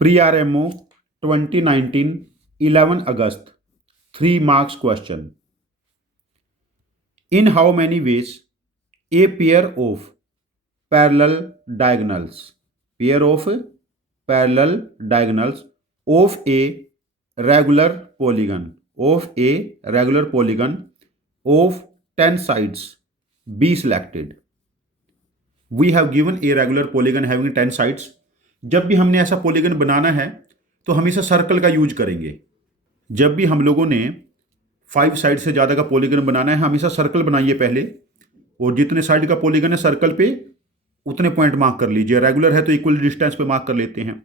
Pre-RMO 2019 11 August 3 marks question. In how many ways a pair of parallel diagonals of a regular polygon of 10 sides be selected? We have given a regular polygon having 10 sides. जब भी हमने ऐसा polygon बनाना है तो हमेशा circle का use करेंगे। जब भी हम लोगों ने 5 साइड से ज़्यादा का पॉलीगन बनाना है हमेशा सर्कल बनाइए पहले, और जितने साइड का पॉलीगन है सर्कल पे उतने पॉइंट मार्क कर लीजिए। रेगुलर है तो इक्वल डिस्टेंस पे मार्क कर लेते हैं।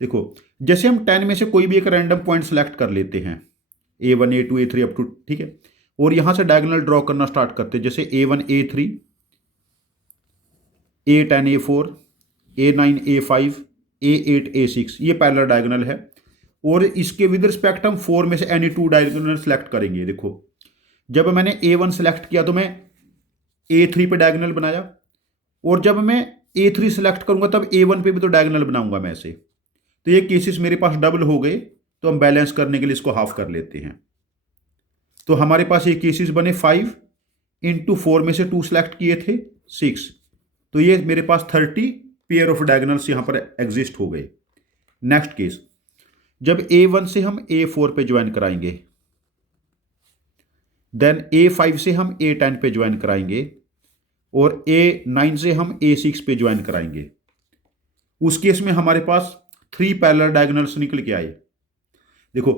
देखो, जैसे हम 10 में से कोई भी एक रैंडम पॉइंट सेलेक्ट कर लेते हैं, A1 A2 A3 up to, ठीक है, और यहां से डायगोनल ड्रॉ करना स्टार्ट करते हैं। जैसे A1 A3, A10 A4, A9 A5, A8 A6, ये पैरेलल डायगोनल है। और इसके विद रिस्पेक्ट हम 4 में से एनी 2 डायगोनल सेलेक्ट करेंगे। देखो, जब मैंने A1 सेलेक्ट किया तो मैं A3 पे डायगोनल बनाया, और जब मैं A3 सेलेक्ट करूंगा तब A1 पे भी तो डायगोनल बनाऊंगा मैं ऐसे। तो ये केसेस मेरे पास डबल हो गए, तो हम बैलेंस करने के लिए इसको हाफ कर लेते हैं। तो हमारे पास ये केसेस बने 5 इंटू 4 में से 2 सेलेक्ट किए थे 6, तो ये मेरे पास 30 पेयर ऑफ डायगोनल्स यहां पर एग्जिस्ट हो गए। नेक्स्ट केस, जब A1 से हम A4 पे ज्वाइन कराएंगे, देन A5 से हम A10 पे ज्वाइन कराएंगे, और A9 से हम A6 पे ज्वाइन कराएंगे। उस केस में हमारे पास 3 पैरेलल डायगोनल्स निकल के आए। देखो,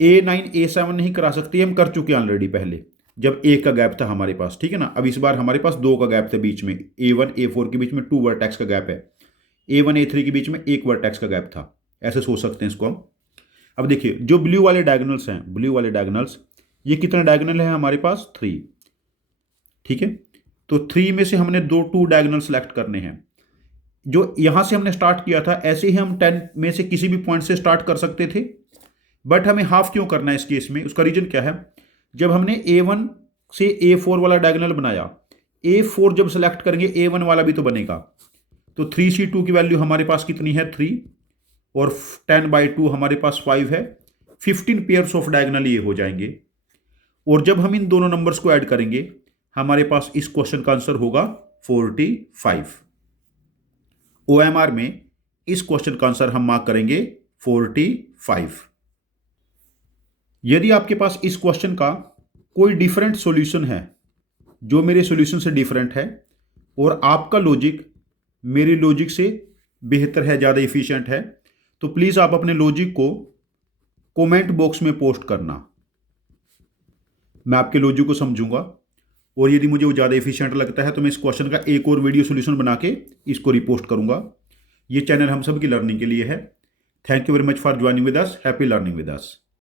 A9 A7 नहीं करा सकते, हम कर चुके हैं ऑलरेडी पहले जब एक का गैप था हमारे पास, ठीक है ना। अब इस बार हमारे पास 2 का गैप था बीच में, A1 A4 के बीच में 2 वर्टेक्स का गैप है, A1 A3 के बीच में 1 वर्टेक्स का गैप था। ऐसे सोच सकते हैं इसको हम। अब देखिए, जो ब्लू वाले डायगोनल्स, ये कितने डायगोनल है हमारे पास? 3, ठीक है। तो 3 में से हमने 2 डायगोनल सेलेक्ट करने हैं। जो यहां से हमने स्टार्ट किया था, ऐसे ही हम 10 में से किसी भी पॉइंट से स्टार्ट कर सकते थे, बट हमें हाफ क्यों करना है इस केस में? उसका रीजन क्या है? जब हमने A1 से A4 वाला डायगोनल बनाया, A4 जब सेलेक्ट करेंगे A1 वाला भी तो बनेगा। तो 3C2 की वैल्यू हमारे पास कितनी है? 3, और 10/2 हमारे पास 5 है। 15 पेयर्स ऑफ डायगोनल ये हो जाएंगे। और जब हम इन दोनों नंबर्स को ऐड करेंगे हमारे पास इस क्वेश्चन का आंसर होगा 45। OMR में इस क्वेश्चन का आंसर हम मार्क करेंगे 45। यदि आपके पास इस क्वेश्चन का कोई डिफरेंट सॉल्यूशन है जो मेरे सॉल्यूशन से डिफरेंट है, और आपका लॉजिक मेरी लॉजिक से बेहतर है, ज़्यादा इफिशिएंट है, तो प्लीज़ आप अपने लॉजिक को कमेंट बॉक्स में पोस्ट करना। मैं आपके लॉजिक को समझूंगा, और यदि मुझे वो ज़्यादा एफिशिएंट लगता है तो मैं इस क्वेश्चन का एक और वीडियो सॉल्यूशन बना के इसको रिपोस्ट करूंगा। ये चैनल हम सब की लर्निंग के लिए है। Thank you very much for joining with us. Happy learning with us.